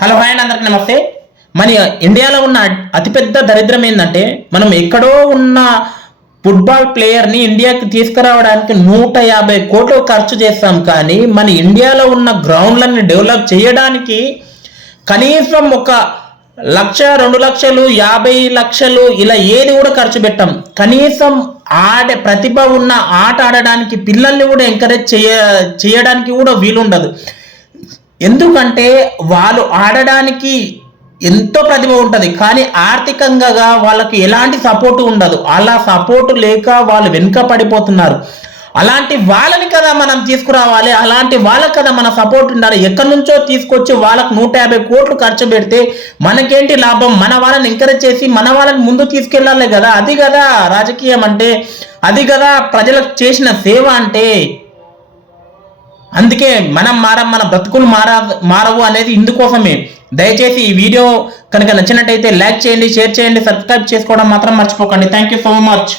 Hello hi అండి, అందరికి నమస్తే. మన ఇండియాలో ఉన్న అతిపెద్ద దరిద్రం ఏంటంటే మనం ఎక్కడో ఉన్న ఫుట్బాల్ ప్లేయర్ని ఇండియాకి తీసుకురావడానికి 150 కోట్లు ఖర్చు చేస్తాం. కానీ మన ఇండియాలో ఉన్న గ్రౌండ్లని డెవలప్ చేయడానికి కనీసం 1,00,000, 2,00,000, 50 లక్షలు ఇలా ఏది కూడా ఖర్చు పెట్టాం. కనీసం ప్రతిభ ఉన్న ఆట ఆడడానికి పిల్లల్ని కూడా ఎంకరేజ్ చేయడానికి కూడా వీలుండదు. ఎందుకంటే వాళ్ళు ఆడడానికి ఎంతో ప్రతిభ ఉంటుంది, కానీ ఆర్థికంగా వాళ్ళకి ఎలాంటి సపోర్టు ఉండదు. అలా సపోర్టు లేక వాళ్ళు వెనుక పడిపోతున్నారు. అలాంటి వాళ్ళని కదా మనం తీసుకురావాలి, అలాంటి వాళ్ళకి కదా మన సపోర్ట్ ఉండాలి. ఎక్కడి నుంచో తీసుకొచ్చి వాళ్ళకి 150 కోట్లు ఖర్చు పెడితే మనకేంటి లాభం? మన వాళ్ళని ఎంకరేజ్ చేసి మన వాళ్ళని ముందు తీసుకెళ్ళాలి కదా. అది కదా రాజకీయం అంటే, అది కదా ప్రజలకు చేసిన సేవ అంటే. అందుకే మనం మన బ్రతుకులు మారవు అనేది ఇందుకోసమే. దయచేసి ఈ వీడియో కనుక నచ్చినట్టయితే లైక్ చేయండి, షేర్ చేయండి, సబ్స్క్రైబ్ చేసుకోవడం మాత్రం మర్చిపోకండి. Thank you so much.